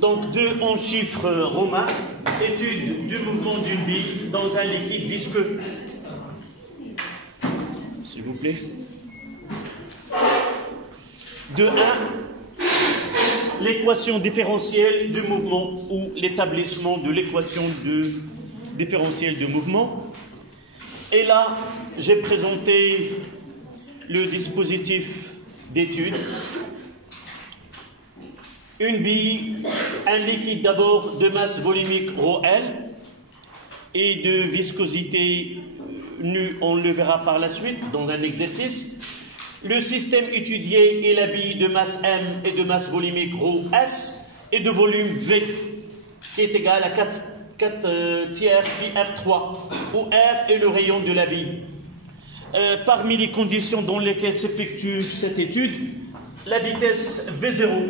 Donc 2 en chiffres romains, étude du mouvement d'une bille dans un liquide visqueux. S'il vous plaît. 2.1, l'équation différentielle du mouvement ou l'établissement de l'équation différentielle du mouvement. Et là, j'ai présenté le dispositif d'étude. Une bille, un liquide d'abord de masse volumique ρL et de viscosité nu, on le verra par la suite dans un exercice. Le système étudié est la bille de masse M et de masse volumique ρS et de volume V qui est égal à 4 tiers pi R3 où R est le rayon de la bille. Parmi les conditions dans lesquelles s'effectue cette étude, la vitesse V0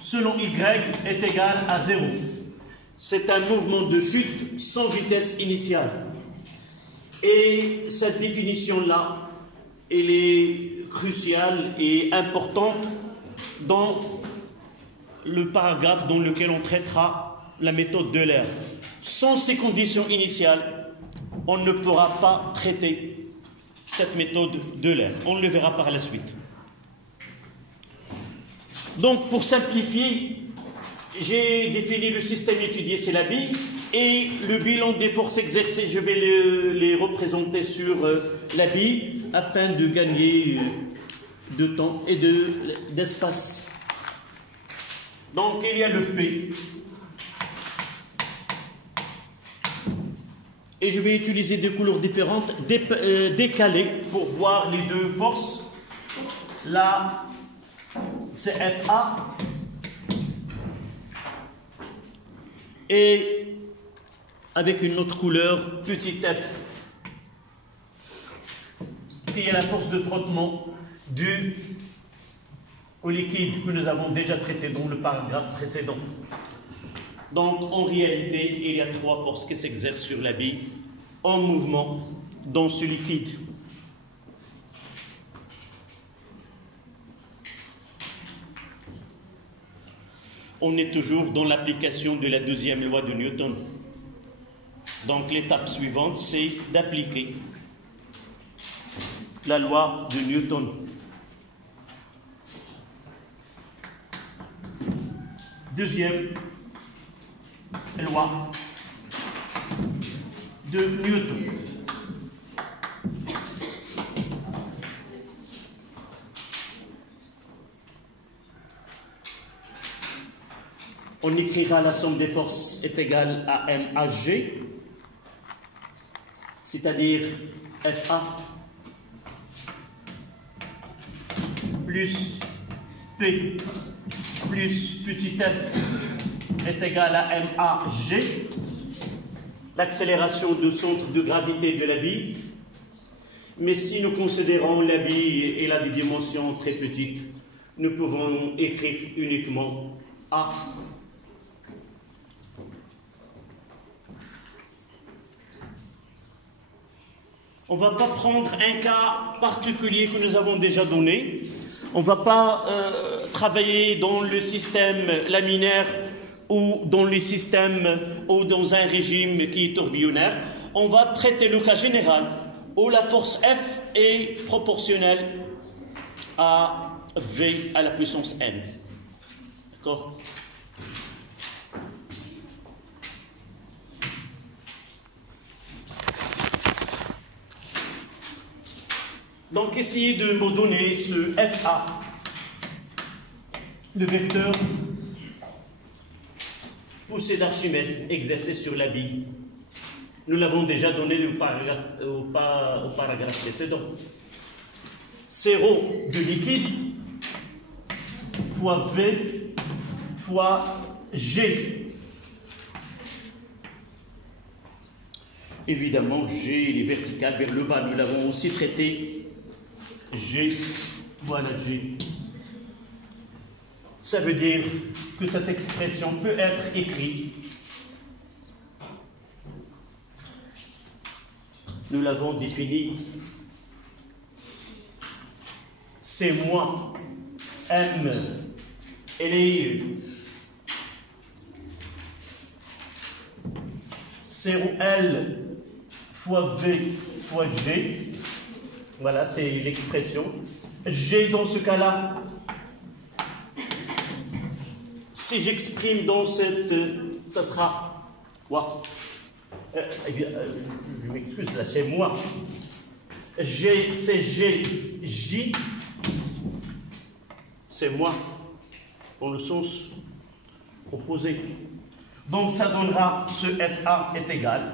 selon Y est égale à 0. C'est un mouvement de chute sans vitesse initiale. Et cette définition-là, elle est cruciale et importante dans le paragraphe dans lequel on traitera la méthode d'Euler. Sans ces conditions initiales, on ne pourra pas traiter cette méthode d'Euler. On le verra par la suite. Donc, pour simplifier, j'ai défini le système étudié, c'est la bille, et le bilan des forces exercées, je vais les représenter sur la bille afin de gagner de temps et d'espace. Donc, il y a le P. Et je vais utiliser des couleurs différentes, décalées, pour voir les deux forces. Là, c'est FA. Et avec une autre couleur, petit f, qui est la force de frottement due au liquide que nous avons déjà traité dans le paragraphe précédent. Donc, en réalité, il y a 3 forces qui s'exercent sur la bille en mouvement dans ce liquide. On est toujours dans l'application de la deuxième loi de Newton. Donc, l'étape suivante, c'est d'appliquer la loi de Newton. Deuxième loi de Newton. On écrira la somme des forces est égale à MHG, c'est-à-dire FA plus P plus petit f est égal à MAG, l'accélération de centre de gravité de la bille. Mais si nous considérons la bille et elle a des dimensions très petites, nous pouvons écrire uniquement A. On ne va pas prendre un cas particulier que nous avons déjà donné. On ne va pas travailler dans le système laminaire ou dans le système ou dans un régime qui est tourbillonnaire. On va traiter le cas général où la force F est proportionnelle à V à la puissance N. D'accord ? Donc, essayez de me donner ce FA, le vecteur poussée d'Archimède exercé sur la bille. Nous l'avons déjà donné au paragraphe précédent. C'est ρ de liquide fois V fois G. Évidemment, G il est vertical vers le bas. Nous l'avons aussi traité. G, voilà G. Ça veut dire que cette expression peut être écrite. Nous l'avons définie. C'est moins M. Elle est c'est rho L fois V fois G. Voilà, c'est l'expression. G, dans ce cas-là, si j'exprime dans cette... ça sera quoi? Je m'excuse, là, c'est moi. G, c'est G, J. C'est moi, dans le sens opposé. Donc, ça donnera ce FA est égal.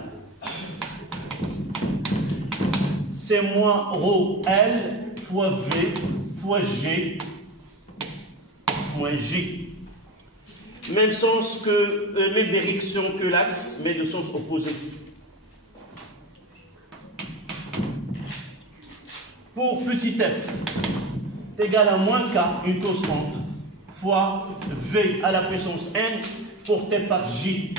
C'est moins rho L fois V fois G moins J. Même sens que, même direction que l'axe, mais de sens opposé. Pour petit f, est égal à moins k, une constante, fois v à la puissance n, porté par j.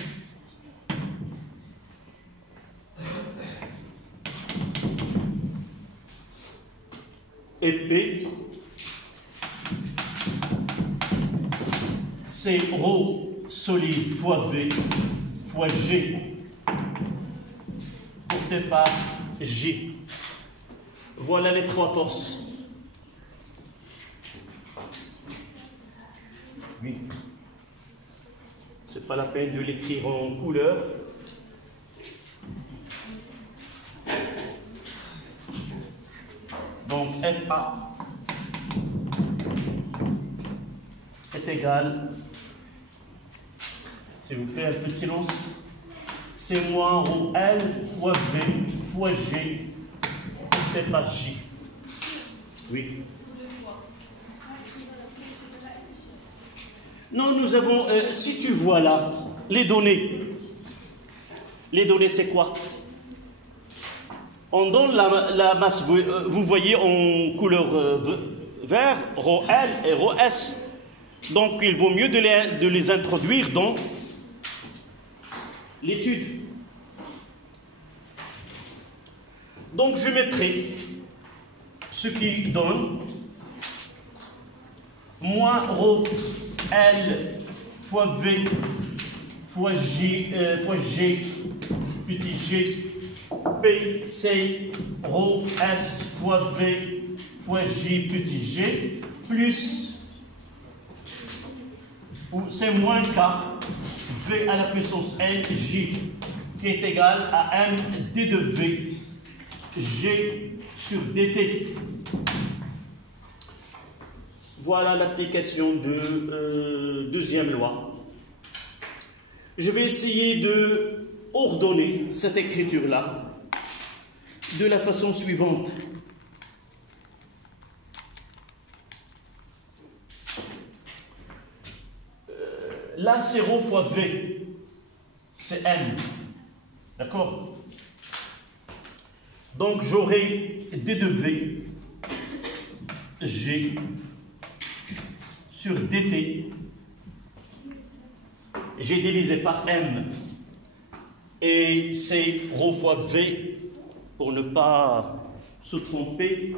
Et P, c'est rho solide fois V fois G porté par J. Voilà les trois forces. Oui. C'est pas la peine de l'écrire en couleur. Donc FA est égal, s'il vous plaît, un peu de silence, c'est moins rho L fois V fois G porté par J. Oui. Non, nous avons, si tu vois là, les données c'est quoi? On donne la masse, vous voyez en couleur vert, rho L et rho S. Donc il vaut mieux de les introduire dans l'étude. Donc je mettrai ce qui donne moins rho L fois V fois G petit g. P, C, rho S fois V fois J petit g, plus, ou c'est moins K, V à la puissance N, J, qui est égal à M d de V, G sur dt. Voilà l'application de deuxième loi. Je vais essayer de ordonner cette écriture-là de la façon suivante. Là, c'est rho fois V, c'est M. D'accord? Donc, j'aurai d de V, G, sur dt. J'ai divisé par M. Et c'est rho fois V, pour ne pas se tromper,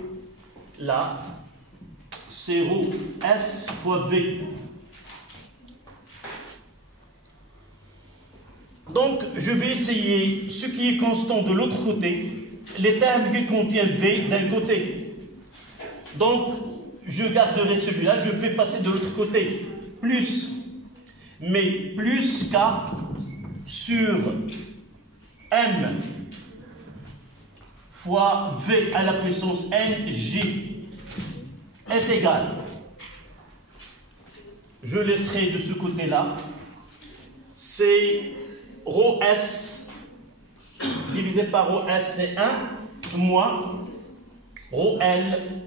là, c'est rho S fois V. Donc, je vais essayer ce qui est constant de l'autre côté, les termes qui contiennent V d'un côté. Donc, je garderai celui-là, je fais passer de l'autre côté, plus, mais plus K sur M fois V à la puissance N, J est égal. Je laisserai de ce côté-là, c'est rho S divisé par rho S, c'est 1, moins rho L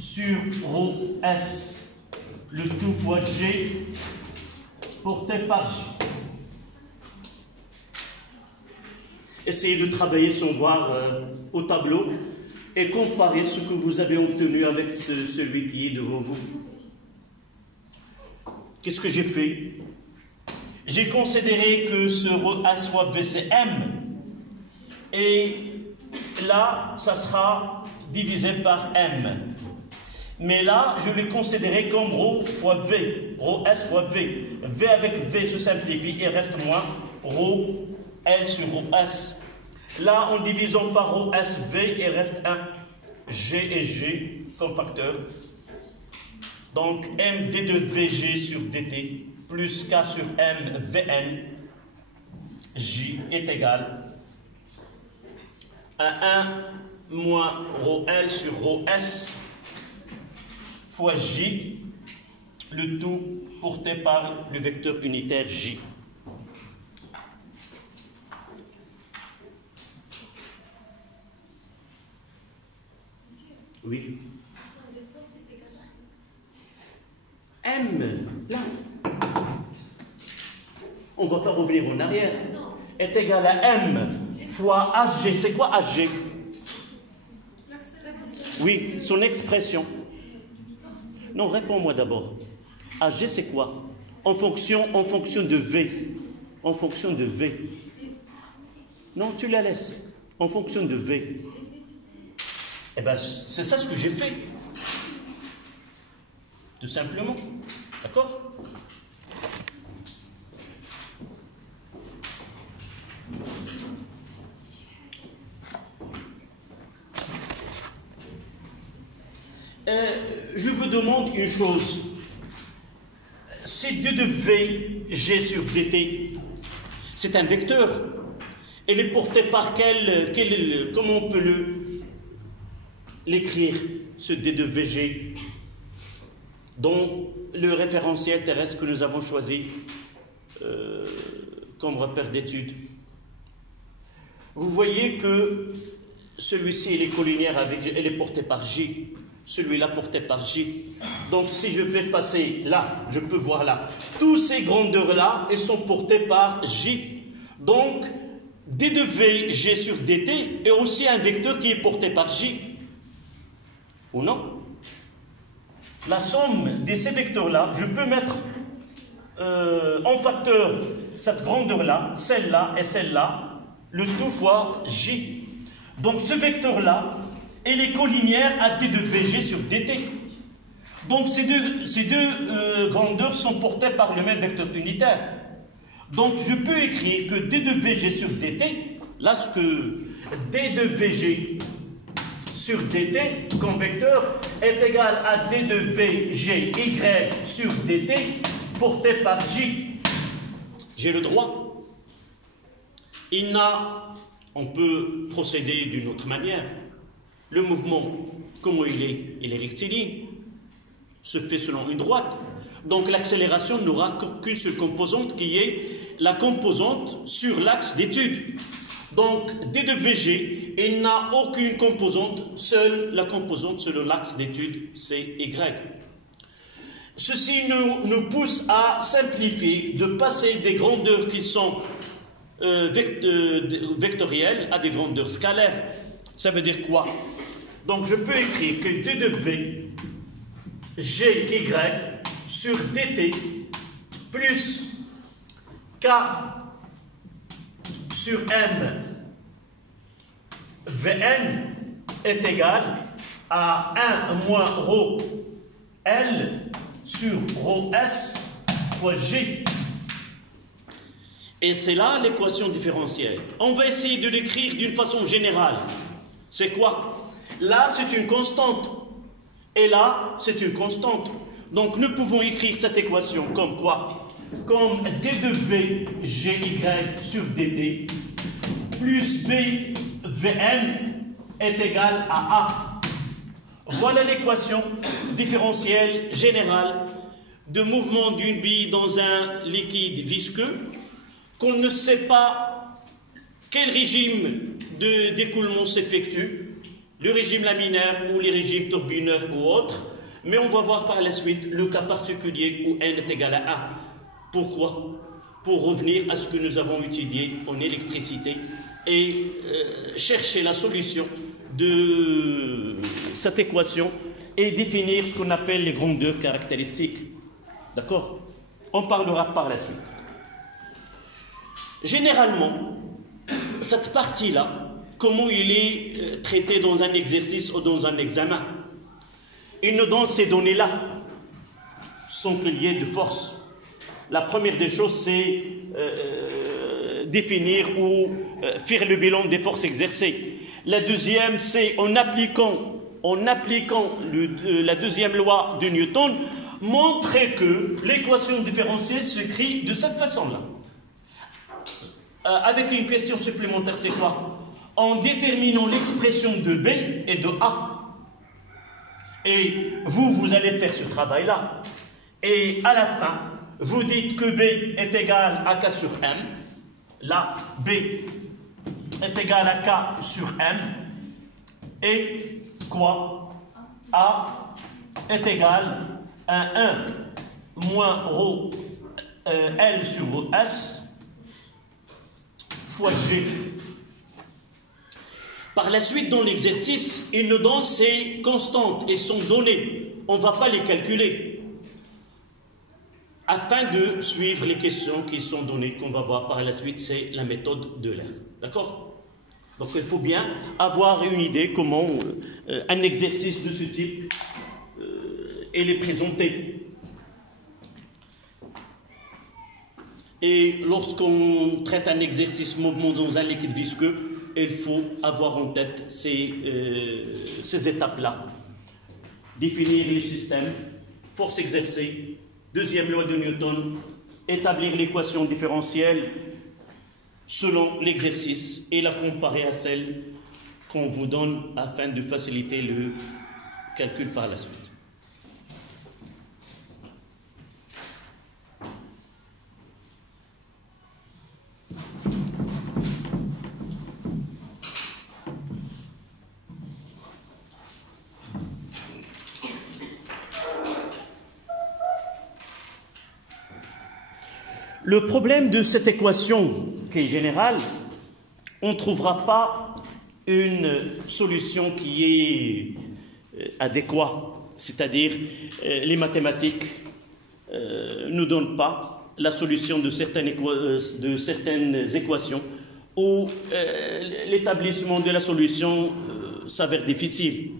sur rho S, le tout fois G porté par J. Essayez de travailler sans voir au tableau et comparer ce que vous avez obtenu avec celui qui est devant vous. Qu'est-ce que j'ai fait? J'ai considéré que ce rho S fois V c'est M, et là, ça sera divisé par M. Mais là, je l'ai considéré comme rho fois V, rho S fois V. V avec V se simplifie et reste moins rho L sur rho S. Là, en divisant par rho S, V, il reste un G et G comme facteur. Donc, M D2VG sur DT plus K sur M VN, J est égal à 1 moins rho L sur rho S fois J, le tout porté par le vecteur unitaire J. Oui. M, là, on ne va pas revenir en arrière, est égal à M fois HG. C'est quoi HG? Oui, son expression. Non, réponds-moi d'abord. HG, c'est quoi? En fonction de V. En fonction de V. Non, tu la laisses. En fonction de V. Eh bien, c'est ça ce que j'ai fait. Tout simplement. D'accord? Je vous demande une chose. C'est 2 de V, G sur DT. C'est un vecteur. Elle est portée par comment on peut l'écrire, ce D de VG, dont le référentiel terrestre que nous avons choisi comme repère d'étude. Vous voyez que celui-ci, il est collinaire elle est portée par J. Celui-là porté par J. Donc si je vais passer là, je peux voir là. Tous ces grandeurs-là, elles sont portées par J. Donc, D de V, G sur DT est aussi un vecteur qui est porté par J. Ou non? La somme de ces vecteurs-là, je peux mettre en facteur cette grandeur-là, celle-là et celle-là, le tout fois J. Donc ce vecteur-là, elle est collinière à D de VG sur DT. Donc ces deux grandeurs sont portées par le même vecteur unitaire. Donc je peux écrire que D de VG sur DT, là ce que D de VG sur DT comme vecteur est égal à D de VG Y sur DT porté par J. J'ai le droit. On peut procéder d'une autre manière. Le mouvement, comment il est? Il est rectiligne, se fait selon une droite. Donc l'accélération n'aura qu'une seule composante qui est la composante sur l'axe d'étude. Donc D de VG, il n'a aucune composante, seule la composante sur l'axe d'étude, c'est Y. Ceci nous pousse à simplifier, de passer des grandeurs qui sont vectorielles à des grandeurs scalaires. Ça veut dire quoi? Donc je peux écrire que D de V, GY sur DT plus K sur M Vn est égal à 1 moins rho L sur rho S fois G. Et c'est là l'équation différentielle. On va essayer de l'écrire d'une façon générale. C'est quoi? Là, c'est une constante. Et là, c'est une constante. Donc, nous pouvons écrire cette équation comme quoi? Comme D de V, GY sur DT, plus B, Vn est égal à A. Voilà l'équation différentielle générale de mouvement d'une bille dans un liquide visqueux qu'on ne sait pas quel régime d'écoulement s'effectue, le régime laminaire ou les régimes turbineux ou autres, mais on va voir par la suite le cas particulier où n est égal à 1. Pourquoi? Pour revenir à ce que nous avons étudié en électricité et chercher la solution de cette équation et définir ce qu'on appelle les grandeurs caractéristiques. D'accord? On parlera par la suite. Généralement, cette partie-là, comment il est traité dans un exercice ou dans un examen, il nous donne ces données-là, sont liées de force. La première des choses, c'est définir ou faire le bilan des forces exercées. La deuxième, c'est en appliquant la deuxième loi de Newton, montrer que l'équation différentielle s'écrit de cette façon-là. Avec une question supplémentaire, c'est quoi? En déterminant l'expression de B et de A. Et vous allez faire ce travail-là. Et à la fin, vous dites que B est égal à K sur M. Là, B est égal à K sur M. Et quoi? A est égal à 1 moins ρ L sur ρ S fois G. Par la suite, dans l'exercice, il nous donne ces constantes et sont données. On ne va pas les calculer. Afin de suivre les questions qui sont données, qu'on va voir par la suite, c'est la méthode de l'air. D'accord? Donc il faut bien avoir une idée comment un exercice de ce type est présenté. Et lorsqu'on traite un exercice mouvement dans un liquide visqueux, il faut avoir en tête ces étapes-là. Définir les systèmes, force exercée, deuxième loi de Newton, établir l'équation différentielle selon l'exercice et la comparer à celle qu'on vous donne afin de faciliter le calcul par la suite. Le problème de cette équation qui est générale, on ne trouvera pas une solution qui est adéquate, c'est-à-dire les mathématiques ne nous donnent pas la solution de certaines équations où l'établissement de la solution s'avère difficile.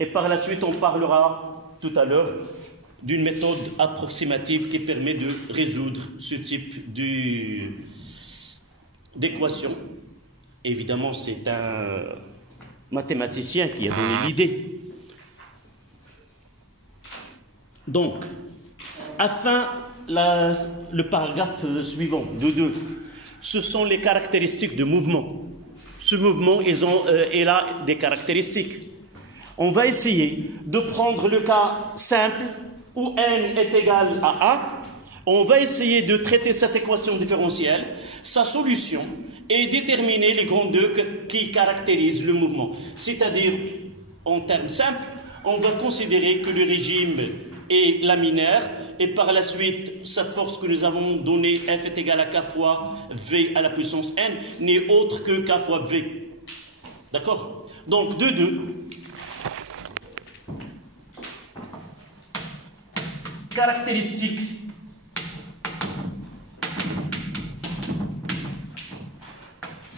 Et par la suite, on parlera tout à l'heure d'une méthode approximative qui permet de résoudre ce type d'équation. Évidemment, c'est un mathématicien qui a donné l'idée. Donc, le paragraphe suivant, de 2, ce sont les caractéristiques de mouvement. Ce mouvement, il a des caractéristiques. On va essayer de prendre le cas simple où n est égal à A. On va essayer de traiter cette équation différentielle, sa solution, et déterminer les grandeurs qui caractérisent le mouvement. C'est-à-dire, en termes simples, on va considérer que le régime est laminaire, et par la suite, cette force que nous avons donnée, F est égal à K fois V à la puissance n, n'est autre que K fois V. D'accord? Donc, de 2. Caractéristiques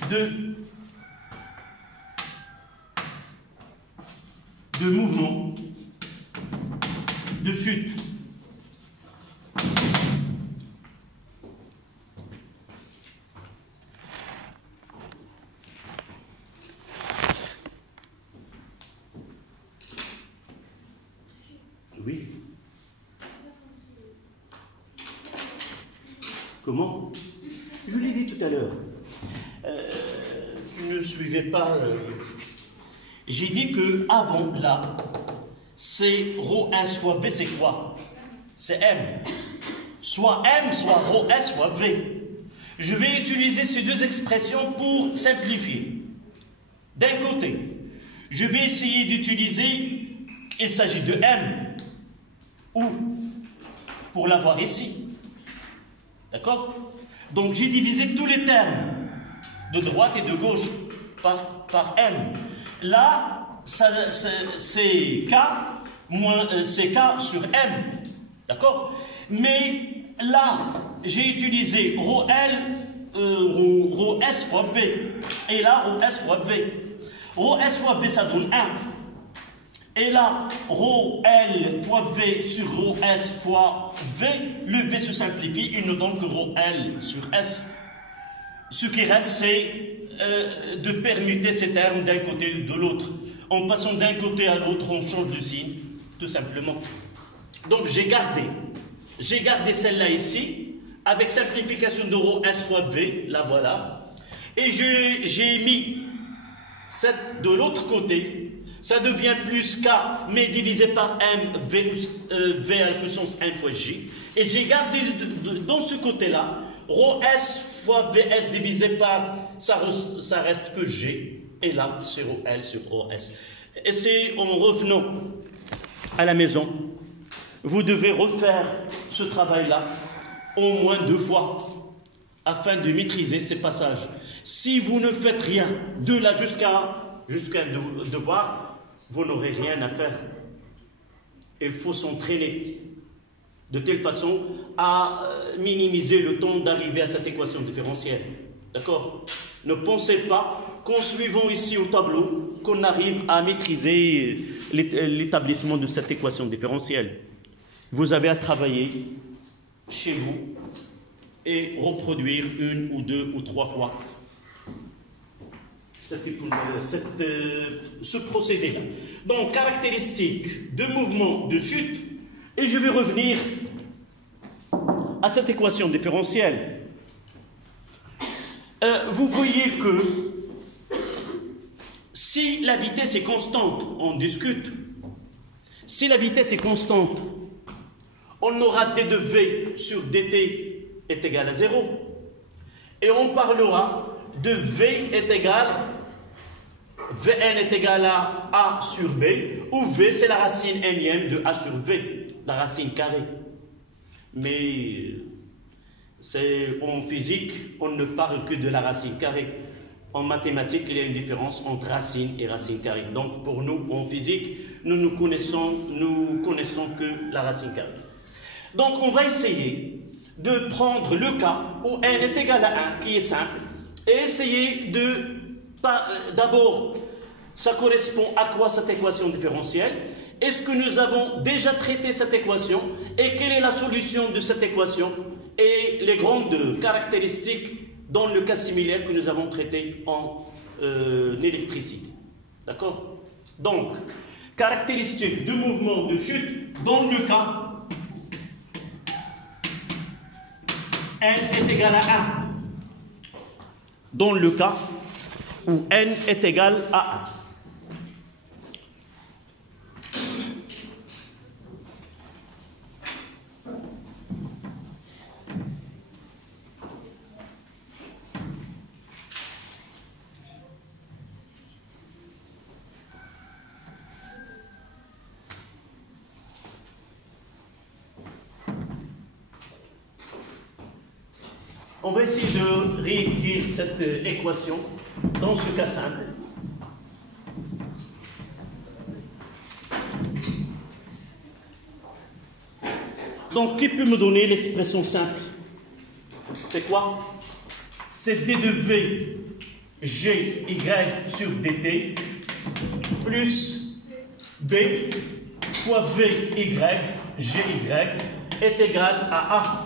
de mouvement, de chute. Oui. Comment? Je l'ai dit tout à l'heure. Tu ne suivais pas. J'ai dit que avant là, c'est ρS fois V, c'est quoi? C'est M. Soit M, soit ρS fois V. Je vais utiliser ces deux expressions pour simplifier. D'un côté, je vais essayer d'utiliser, il s'agit de M, ou pour l'avoir ici. D'accord? Donc j'ai divisé tous les termes de droite et de gauche par M. Là, c'est K sur M. D'accord? Mais là, j'ai utilisé ρL, ρS fois V. Et là, ρS fois V. ρS fois V, ça donne 1. Et là, ρL fois V sur ρS fois V, le V se simplifie, il ne donne que ρL sur S. ce qui reste, c'est de permuter ces termes d'un côté ou de l'autre. En passant d'un côté à l'autre, on change de signe, tout simplement. Donc j'ai gardé celle-là ici, avec simplification de rho S fois V, la voilà. Et j'ai mis cette de l'autre côté, ça devient plus K, mais divisé par M, V à la puissance 1 fois J. Et j'ai gardé dans ce côté-là, rho S fois Vs divisé par, ça reste que G. Et là, c'est rho L sur rho S. Et c'est en revenant à la maison, vous devez refaire ce travail-là au moins 2 fois afin de maîtriser ces passages. Si vous ne faites rien de là jusqu'à devoir, vous n'aurez rien à faire. Il faut s'entraîner de telle façon à minimiser le temps d'arriver à cette équation différentielle. D'accord? Ne pensez pas qu'en suivant ici au tableau, qu'on arrive à maîtriser l'établissement de cette équation différentielle. Vous avez à travailler chez vous et reproduire 1 ou 2 ou 3 fois ce procédé-là. Donc, caractéristiques de mouvement de chute, et je vais revenir à cette équation différentielle. Vous voyez que si la vitesse est constante, on discute. Si la vitesse est constante, on aura d de v sur dt est égal à 0. Et on parlera de v est égal, vn est égal à a sur b, où v c'est la racine nème de a sur v, la racine carrée. Mais en physique, on ne parle que de la racine carrée. En mathématiques, il y a une différence entre racine et racine carrée. Donc pour nous, en physique, nous connaissons que la racine carrée. Donc on va essayer de prendre le cas où n est égal à 1, qui est simple, et essayer d'abord, ça correspond à quoi cette équation différentielle? Est-ce que nous avons déjà traité cette équation? Et quelle est la solution de cette équation? Et les grandes caractéristiques dans le cas similaire que nous avons traité en électricité. D'accord? Donc, caractéristiques de mouvement de chute dans le cas n est égal à 1. Dans le cas où n est égal à 1. On va essayer de réécrire cette équation dans ce cas simple. Donc, qui peut me donner l'expression simple? C'est quoi? C'est d de v g y sur dt plus b fois v y g y est égal à a.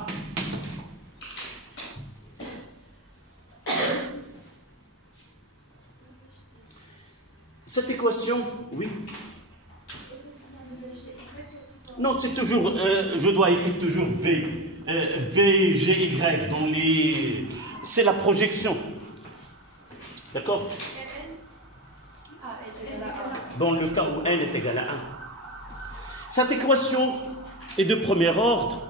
Cette équation, oui. Non, c'est toujours, je dois écrire toujours V, G, Y dans les... C'est la projection. D'accord? Dans le cas où n est égal à 1. Cette équation est de premier ordre.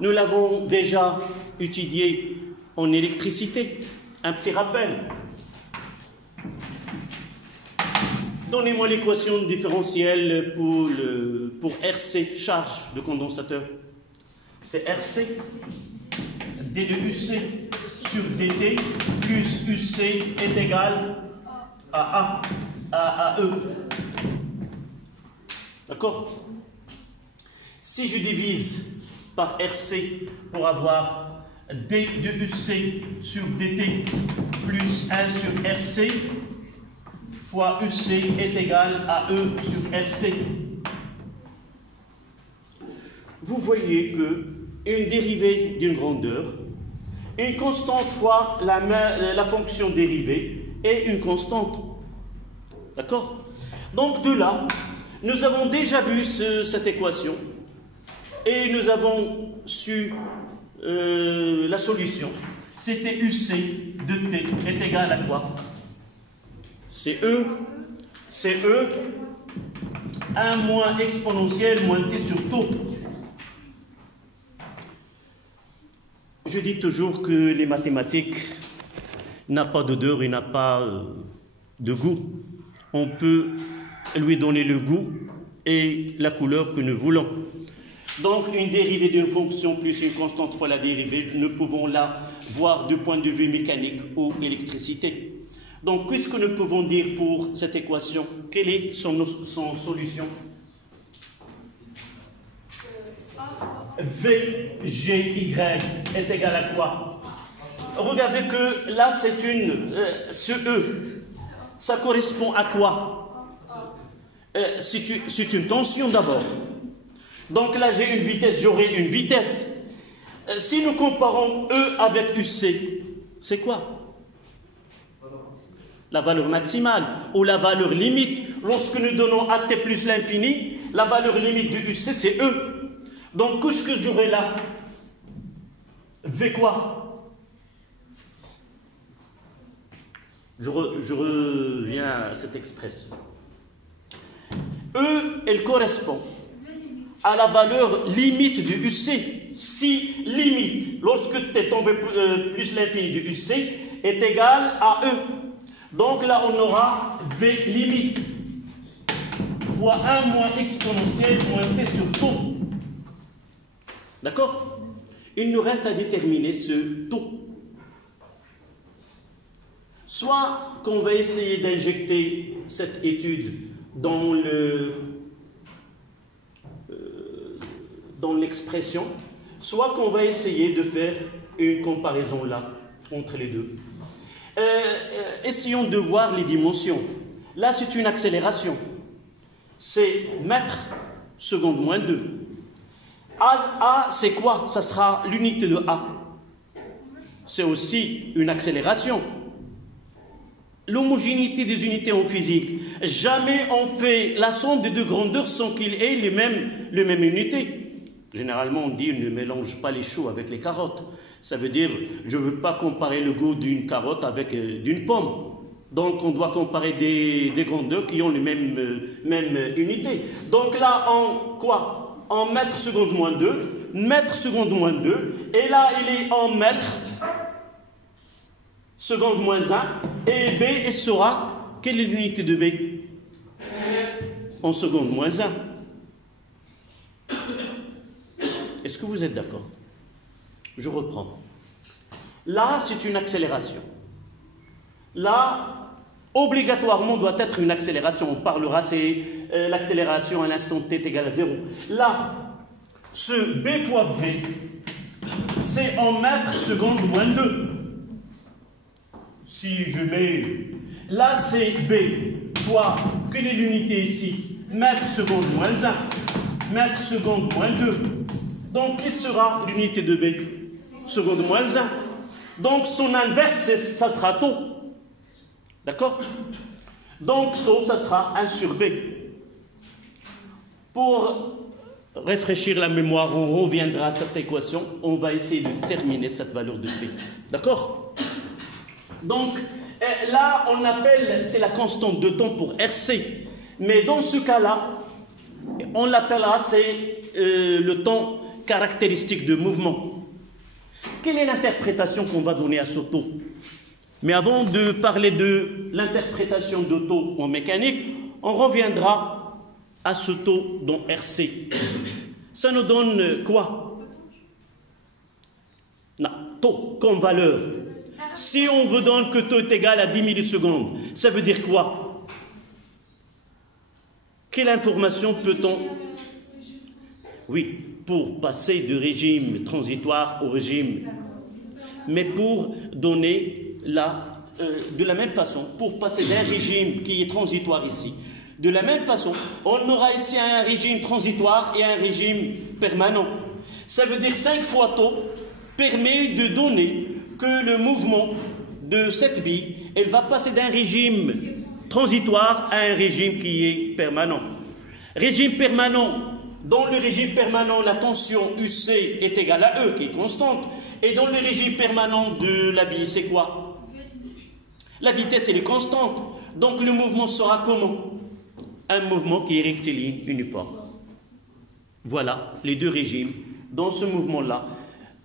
Nous l'avons déjà étudiée en électricité. Un petit rappel. Donnez-moi l'équation différentielle pour RC, charge de condensateur. C'est RC, d de UC sur dt plus UC est égal à E. D'accord? Si je divise par RC pour avoir d de UC sur dt plus 1 sur RC, fois UC est égal à E sur RC. Vous voyez que une dérivée d'une grandeur une constante fois la fonction dérivée et une constante. D'accord? Donc de là, nous avons déjà vu cette équation et nous avons su la solution. C'était UC de t est égal à quoi? C'est E, 1 moins exponentielle moins t sur tau. Je dis toujours que les mathématiques n'ont pas d'odeur et n'ont pas de goût. On peut lui donner le goût et la couleur que nous voulons. Donc, une dérivée d'une fonction plus une constante fois la dérivée, nous pouvons la voir du point de vue mécanique ou électricité. Donc, qu'est-ce que nous pouvons dire pour cette équation? Quelle est son solution? VGY est égal à quoi? Regardez que là, ce E, ça correspond à quoi? C'est une tension d'abord. Donc là, j'ai une vitesse, j'aurai une vitesse. Si nous comparons E avec UC, c'est quoi? La valeur maximale ou la valeur limite. Lorsque nous donnons à t plus l'infini, la valeur limite du UC, c'est E. Donc, qu'est-ce que j'aurai là? V quoi? Je reviens à cette expression. E, elle correspond à la valeur limite du UC. Si limite, lorsque t tombé plus l'infini du UC, est égal à E. Donc là, on aura V limite fois 1 moins exponentielle moins t sur tau. D'accord? Il nous reste à déterminer ce taux. Soit qu'on va essayer d'injecter cette étude dans l'expression, soit qu'on va essayer de faire une comparaison là, entre les deux. Essayons de voir les dimensions. Là, c'est une accélération. C'est mètre seconde moins 2. A, c'est quoi? Ça sera l'unité de A. C'est aussi une accélération. L'homogénéité des unités en physique. Jamais on fait la somme des deux grandeurs sans qu'il ait les mêmes unités. Généralement, on dit ne mélange pas les choux avec les carottes. Ça veut dire, je ne veux pas comparer le goût d'une carotte avec d'une pomme. Donc, on doit comparer des grandeurs qui ont les mêmes unités. Donc là, en quoi? En mètre seconde moins 2, mètre seconde moins 2, et là, il est en mètre seconde moins 1, et B, il saura quelle est l'unité de B? En seconde moins 1. Est-ce que vous êtes d'accord? Je reprends. Là, c'est une accélération. Là, obligatoirement, doit être une accélération. On parlera, c'est l'accélération à l'instant t est égal à 0. Là, ce B fois V, c'est en mètres seconde moins 2. Si je mets... Là, c'est B fois... Quelle est l'unité ici? Mètre seconde moins 1. Mètre seconde moins 2. Donc, quelle sera l'unité de B? Seconde moins 1. Donc, son inverse, ça sera taux. D'accord? Donc, taux, ça sera 1 sur B. Pour rafraîchir la mémoire, on reviendra à cette équation. On va essayer de déterminer cette valeur de P. D'accord? Donc, là, on appelle, c'est la constante de temps pour RC. Mais dans ce cas-là, on l'appellera, c'est le temps caractéristique de mouvement. Quelle est l'interprétation qu'on va donner à ce taux? Mais avant de parler de l'interprétation de taux en mécanique, on reviendra à ce taux dans RC. Ça nous donne quoi? Non, taux comme valeur. Si on vous donne que taux est égal à 10 millisecondes, ça veut dire quoi? Quelle information peut-on... Oui, pour passer du régime transitoire au régime... Mais pour donner de la même façon, pour passer d'un régime qui est transitoire ici, de la même façon, on aura ici un régime transitoire et un régime permanent. Ça veut dire 5 fois taux permet de donner que le mouvement de cette bille, elle va passer d'un régime transitoire à un régime qui est permanent. Régime permanent, dans le régime permanent, la tension UC est égale à E, qui est constante. Et dans le régime permanent de la bille, c'est quoi? La vitesse, elle est constante. Donc le mouvement sera comment? Un mouvement qui est rectiligne, uniforme. Voilà les deux régimes. Dans ce mouvement-là,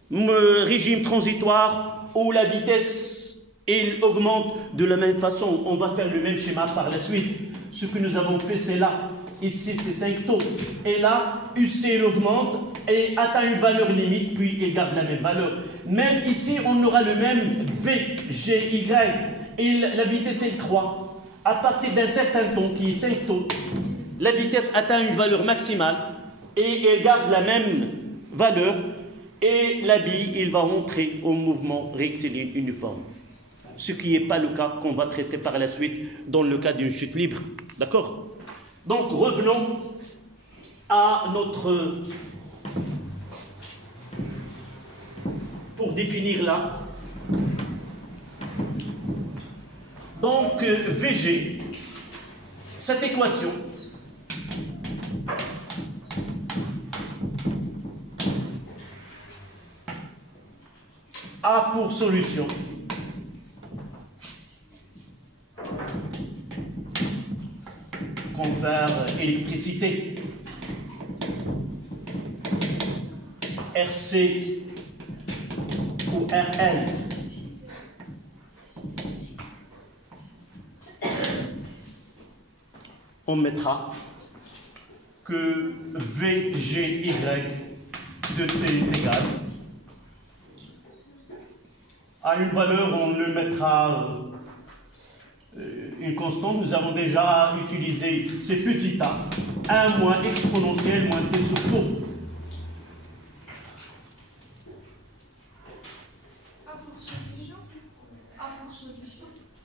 régime transitoire où la vitesse elle augmente de la même façon. On va faire le même schéma par la suite. Ce que nous avons fait, c'est là. Ici, c'est 5 taux. Et là, UC elle augmente et atteint une valeur limite, puis elle garde la même valeur. Même ici, on aura le même V, G, Y. Et la vitesse, elle croît. À partir d'un certain ton, qui est 5 taux, la vitesse atteint une valeur maximale et elle garde la même valeur. Et la bille, il va rentrer au mouvement rectiligne uniforme. Ce qui n'est pas le cas qu'on va traiter par la suite dans le cas d'une chute libre. D'accord? Donc revenons à notre... Pour définir là. Donc VG, cette équation, a pour solution convert électricité RC ou RL on mettra que VGY de T est égal à une valeur, on le mettra une constante. Nous avons déjà utilisé ce petit a, 1 moins exponentielle moins T sur taux.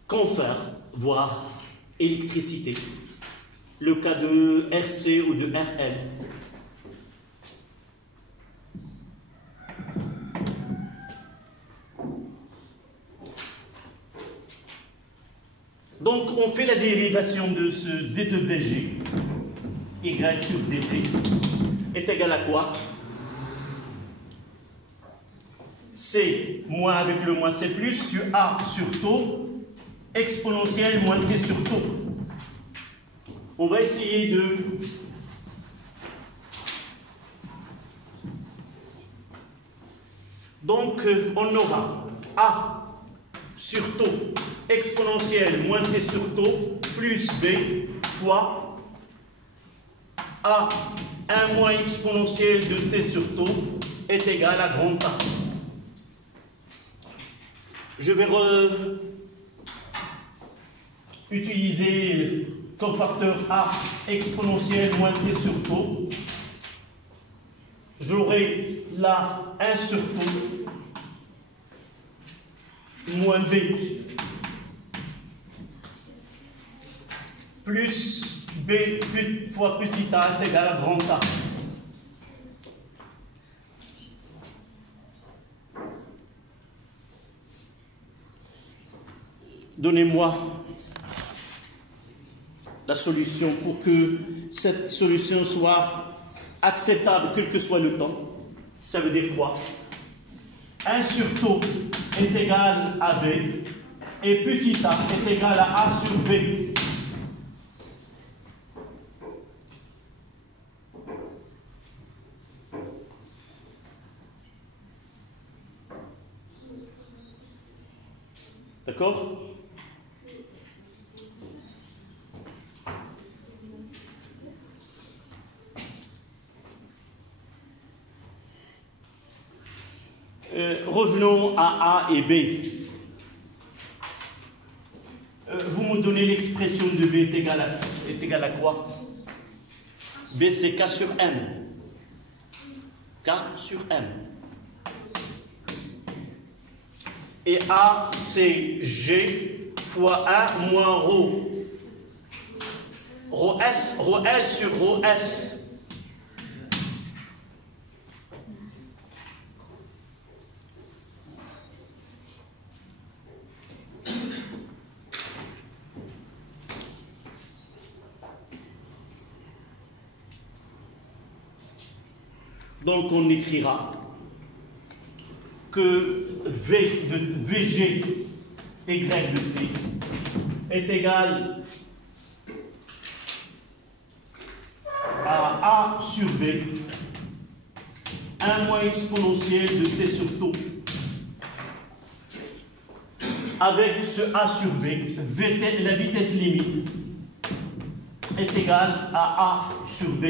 Confère, voire électricité. Le cas de RC ou de RL. Donc, on fait la dérivation de ce d de VG, y sur dt, est égal à quoi? C moins avec le moins C plus sur A sur taux, exponentielle moins T sur taux. On va essayer de... Donc, on aura A sur taux exponentielle moins T sur taux plus B fois A 1 moins exponentielle de T sur taux est égal à grand A. Je vais utiliser comme facteur A exponentielle moins T sur taux. J'aurai là 1 sur taux moins B plus B fois petit a est égal à grand A. Donnez-moi la solution pour que cette solution soit acceptable quel que soit le temps. Ça veut dire quoi? 1 sur taux est égal à B et petit a est égal à A sur B. D'accord? Revenons à A et B. Vous me donnez l'expression de B est égal à quoi? B c'est K sur M. K sur M. Et A c'est G fois 1 moins ρ. Rho S, Rho L sur Rho S. Donc on écrira que V de VG Y de T est égal à A sur B, 1 moins exponentielle de T sur tau, avec ce A sur B, VT, la vitesse limite est égale à A sur B.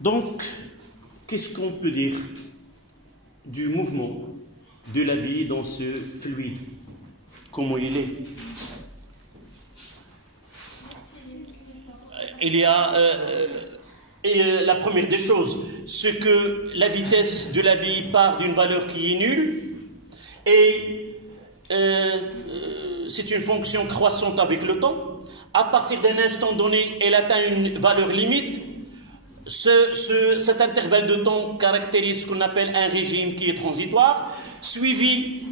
Donc, qu'est-ce qu'on peut dire du mouvement de la bille dans ce fluide? Comment il est? Il y a la première des choses, c'est que la vitesse de la bille part d'une valeur qui est nulle et c'est une fonction croissante avec le temps. À partir d'un instant donné, elle atteint une valeur limite. Cet intervalle de temps caractérise ce qu'on appelle un régime qui est transitoire, suivi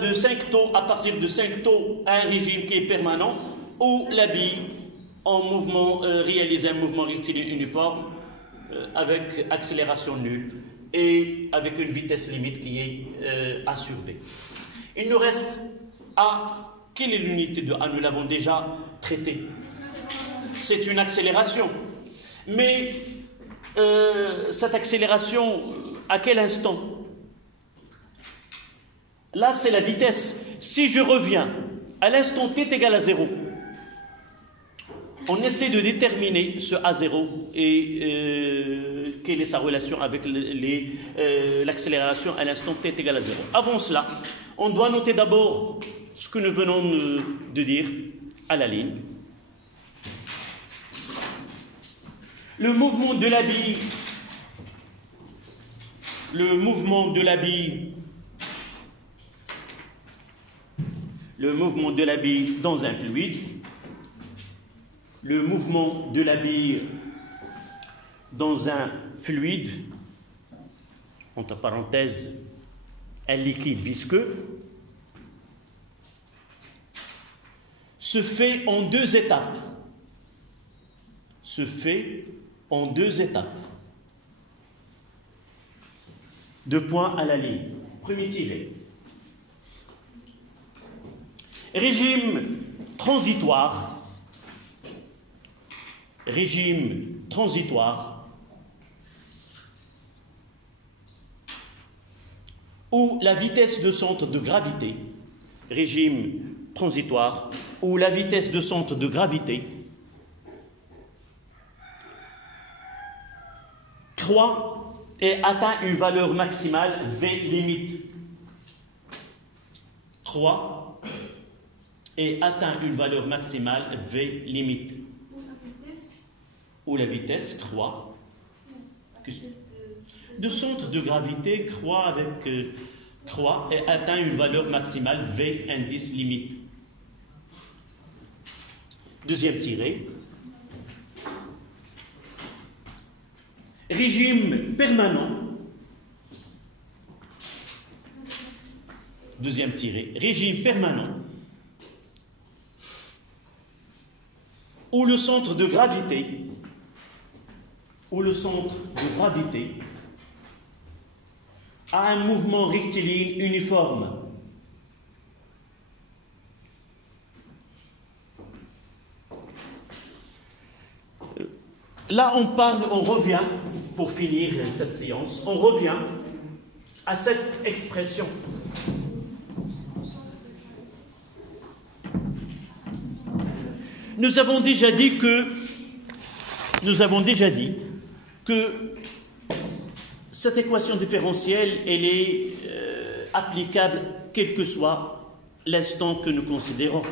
de 5 taux, à partir de 5 taux, un régime qui est permanent, où la bille en mouvement réalise un mouvement rectiligne uniforme avec accélération nulle et avec une vitesse limite qui est A sur B. Il nous reste A. Quelle est l'unité de A? Nous l'avons déjà traité. C'est une accélération. Mais cette accélération, à quel instant? Là, c'est la vitesse. Si je reviens à l'instant t est égal à 0, on essaie de déterminer ce A0 et quelle est sa relation avec l'accélération à l'instant t est égal à 0. Avant cela, on doit noter d'abord ce que nous venons de dire à la ligne. Le mouvement de la bille, dans un fluide, le mouvement de la bille dans un fluide, entre parenthèses, un liquide visqueux, se fait en deux étapes. Deux points à la ligne. Premier tiré. Régime transitoire. Où la vitesse de centre de gravité. Régime transitoire. Où la vitesse de centre de gravité croît et atteint une valeur maximale V limite. Croît et atteint une valeur maximale V limite. Où la vitesse croît. Le centre de gravité croît et atteint une valeur maximale V indice limite. Deuxième tiré. Régime permanent. Deuxième tiré. Régime permanent. Où le centre de gravité a un mouvement rectiligne uniforme. Là, on revient, pour finir cette séance, on revient à cette expression. Nous avons déjà dit que cette équation différentielle, elle est applicable quel que soit l'instant que nous considérons.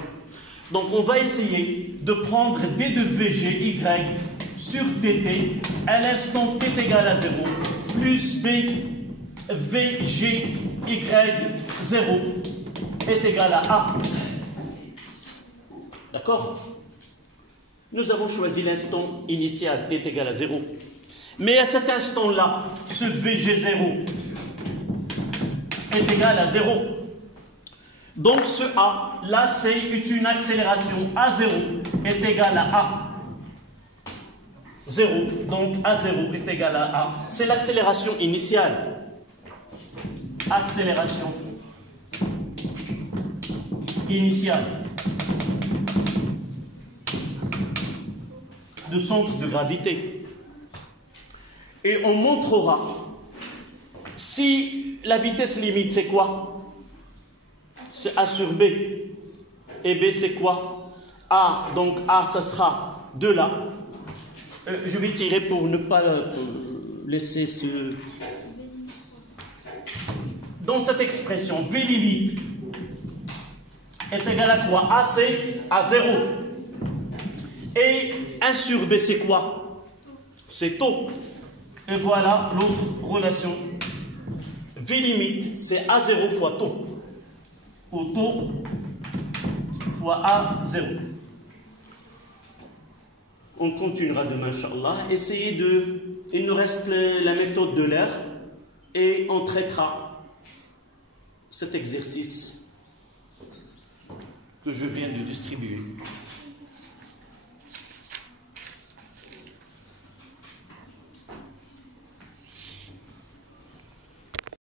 Donc on va essayer de prendre d de VG, Y sur tt à l'instant t est égal à 0 plus b vg y0 est égal à a. D'accord? Nous avons choisi l'instant initial t est égal à 0. Mais à cet instant-là, ce vg0 est égal à 0. Donc ce a, là c'est une accélération a0 est égal à a. 0, donc A0 est égal à A. C'est l'accélération initiale. Accélération initiale de centre de gravité. Et on montrera si la vitesse limite c'est quoi? C'est A sur B. Et B c'est quoi? A, donc A ça sera de là. Je vais tirer pour ne pas laisser ce... Dans cette expression, V limite est égal à quoi? A c'est à 0. Et 1 sur B c'est quoi? C'est taux. Et voilà l'autre relation. V limite c'est A0 fois taux. Ou taux fois A0. On continuera demain, Inch'Allah. Essayez de... Il nous reste la méthode de l'air et on traitera cet exercice que je viens de distribuer.